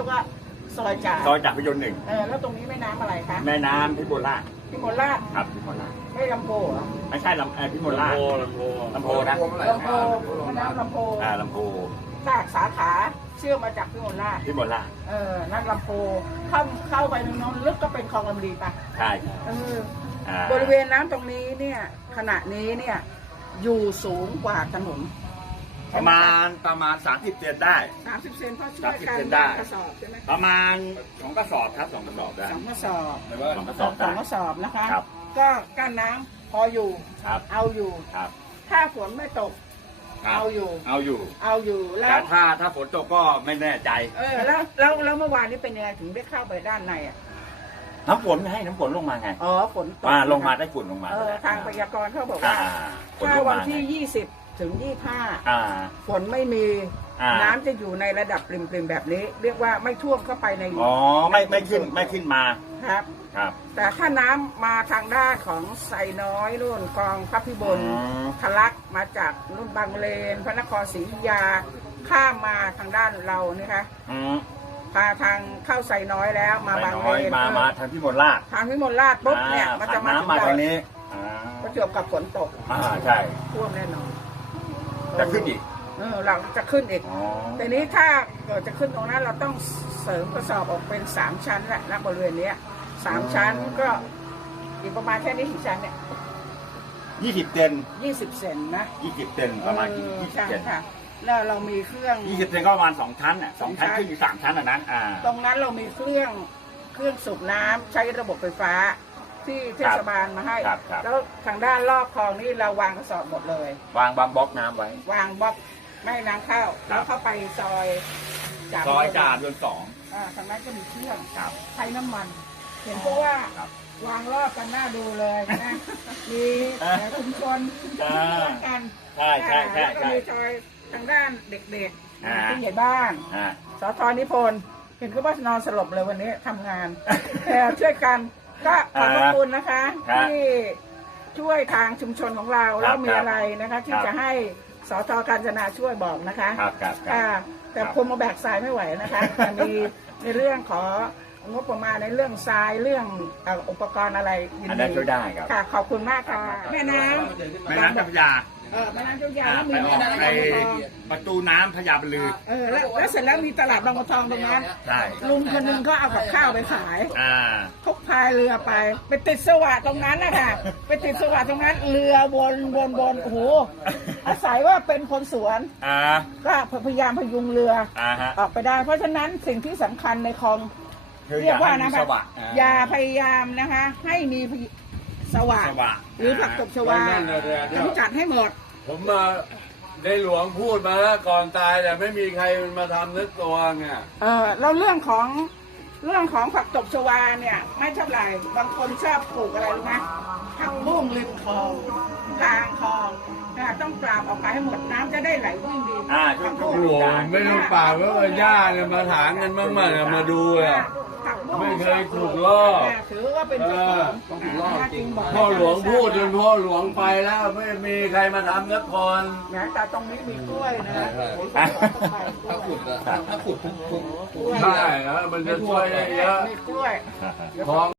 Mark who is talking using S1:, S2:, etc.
S1: ก็ซอยจ่า
S2: ซอยจากพยนต์หนึ่ง
S1: แล้วตรงนี้แม่น้ำอะไรคะ
S2: แม่น้ำพิบูลราช
S1: พิมลราช
S2: ครับพิบูลราช
S1: ไม่ลำโพเหรอ
S2: ไม่ใช่พิบูลราชลำโพนะ
S1: ลำโพแม่น้ำลำโพ
S2: ลำโพ
S1: จากสาขาเชื่อมมาจากพิมลราช
S2: พิบูลราช
S1: นั่นลำโพเข้าไปตรงนั้นลึกก็เป็นคลองลำดีปะ
S2: ใช่
S1: บริเวณน้ำตรงนี้เนี่ยขณะนี้เนี่ยอยู่สูงกว่าถนน
S2: ประมาณ30 เซนได้
S1: 30 เซนเพราะช่วยกัน
S2: 30 เซนได้
S1: กระสอบใช่ไหม
S2: ประมาณ2 กระสอบครับ2 กระสอบได้
S1: สองกระสอบ
S2: 2 กระสอบได้
S1: สองกระสอบนะคะ
S2: ครับ
S1: ก็กั้นน้ำพออยู่
S2: ครับ
S1: เอาอยู่
S2: ครับ
S1: ถ้าฝนไม่ตก
S2: ครับ
S1: เอาอยู่
S2: เอาอยู่
S1: เอาอยู่แล้
S2: แต่
S1: ว
S2: ถ้าฝนตกก็ไม่แน่ใจ
S1: แล้วเมื่อวานนี้เป็นยังไงถึงได้เข้าไปด้านในอ่ะ
S2: น้ำฝนให้น้ำฝนลงมาไง
S1: ฝนตก
S2: ลงมาได้ฝุ่นลงมา
S1: ทางพยากรณ์เขาบอกว่า
S2: ฝน
S1: ถ้า
S2: ลง
S1: วั
S2: มาน
S1: ที่
S2: ไง
S1: 20 ถึง
S2: อ่า
S1: 25 ฝนไม่มี
S2: อ่า
S1: น้ำจะอยู่ในระดับปริมๆแบบนี้ เรียกว่าไม่ท่วมเข้าไปใน
S2: ไม่ขึ้นมา
S1: ครับ
S2: ครับ
S1: แต่ถ้าน้ำมาทางด้านของไซน้อยนู่นคลองพระพิบูล
S2: อ๋อ
S1: ทะลักมาจากนู่นบางเลน พระนครศรีอยุธยาข้ามมาทางด้านเรานี่คะ พาทางเข้าไซน้อยแล้วมาบางเลน
S2: มาทางพิบูลราช
S1: ทางพิมลราชปุ๊บเนี่ยมันจะมา
S2: น้ำมาทางนี้
S1: ประจวบกับฝนตก
S2: ใช่
S1: ท่วมแน่นอน
S2: จะขึ้นอีก
S1: เราจะขึ้นอีก
S2: อ๋อ
S1: แต่นี้ถ้าเกิดจะขึ้นตรงนั้นเราต้องเสริมกระสอบออกเป็น3 ชั้นแหละณบริเวณเนี้ย3 ชั้นก็อีกประมาณแค่นี้กี่ชั้นเนี่ย
S2: 20 เซน
S1: 20 เซนนะ
S2: 20 เซนประมาณ20
S1: ใช่
S2: เซน
S1: ค่ะแล้วเรามีเครื่อง
S2: 20 เซนก็ประมาณ2 ชั้น2 ชั้นขึ้นอีก3 ชั้นนะ
S1: ตรงนั้นเรามีเครื่องสูบน้ำใช้ระบบไฟฟ้าที่เทศบาลมาให้ แล้วทางด้านรอบคลองนี่เราวางกระสอบหมดเลยว
S2: างบล็อกน้ำไว้
S1: วางบล็อกไม่ให้น้ำเข้าแล้วเข้าไปซอย
S2: ซอยจ่าเดือน2
S1: ทางนั้นก็มีเครื่อง
S2: ครับ
S1: ใช้น้ำมัน เห็นเพราะว่า
S2: ครับ
S1: วางรอบกันหน้าดูเลยนะมีชุมชนกัน
S2: ใช่
S1: แล้วก็มีซอยทางด้านเด็กๆผู้ใหญ่บ้านสทนิพนธ์เห็นก็ว่านอนสลบเลยวันนี้ทำงานช่วยกันก็ขอบคุณนะคะที่ช่วยทางชุมชนของเราแล้วมีอะไรนะคะที่จะให้สทกาญจนาช่วยบอกนะคะแต่คงมาแบกทรายไม่ไหวนะคะแต่มีในเรื่องของบประมาณในเรื่องทรายเรื่องอุปกรณ์อะไรยิน
S2: อัน
S1: ดี
S2: นั้นช่วยได้ครับ
S1: ค่ะขอบคุณมากค่ะแม่น้ำ
S2: แม่น้ำเจ้าพระยา
S1: แม่น้ำเจ้าพระยาแล้วมี
S2: ไปออกในประตูน้ำพระยาบรรลือ
S1: แล้วเสร็จแล้วมีตลาดบางบัวทองตรงนั้น
S2: ใช่
S1: ลุงคนหนึงก็เอากับข้าวไปขาย
S2: า
S1: พกพายเรือไปติดสวะตรงนั้นนะคะไปติดสวะตรงนั้นเรือวนโอ้โหอาศัยว่าเป็นคนสวนก็พยายามพยุงเรือออกไปได้ เพราะฉะนั้นสิ่งที่สำคัญในคลองเรียกว่านะคะอย่าพยายามนะคะให้มีสวะหรือผักตบชวากำจัดให้หมด
S3: ผมมาในหลวงพูดมาแล้วก่อนตายแต่ไม่มีใครมาทำนึกตัวไง
S1: แล้วเรื่องของผักตบชวาเนี่ยไม่เท่าไหร่บางคนชอบปลูกอะไรรู้ไหมผักบุ้งริมคลองกลางคลองต้องปราบออกไปให้หมดน้ำจะได้ไหลวิ่งดี
S2: ช่วง
S3: โอ้โหไม่ต้องป่าก็ย่าเลยมาถางกันบ้างมาดูอ่ะไม่เคยถูกล่อ
S1: ถือว่าเป็นเจ้าของ
S3: พ่อหลวงพูดจนพ่อหลวงไปแล้วไม่มีใครมาทำนักพร
S1: นะแต่ตรงนี้มีกล้วยนะ
S3: ถ้าขุดถ้าขุดใช่แล้วมันจะช่วยได้เยอะ
S1: มีกล้วย
S3: ของ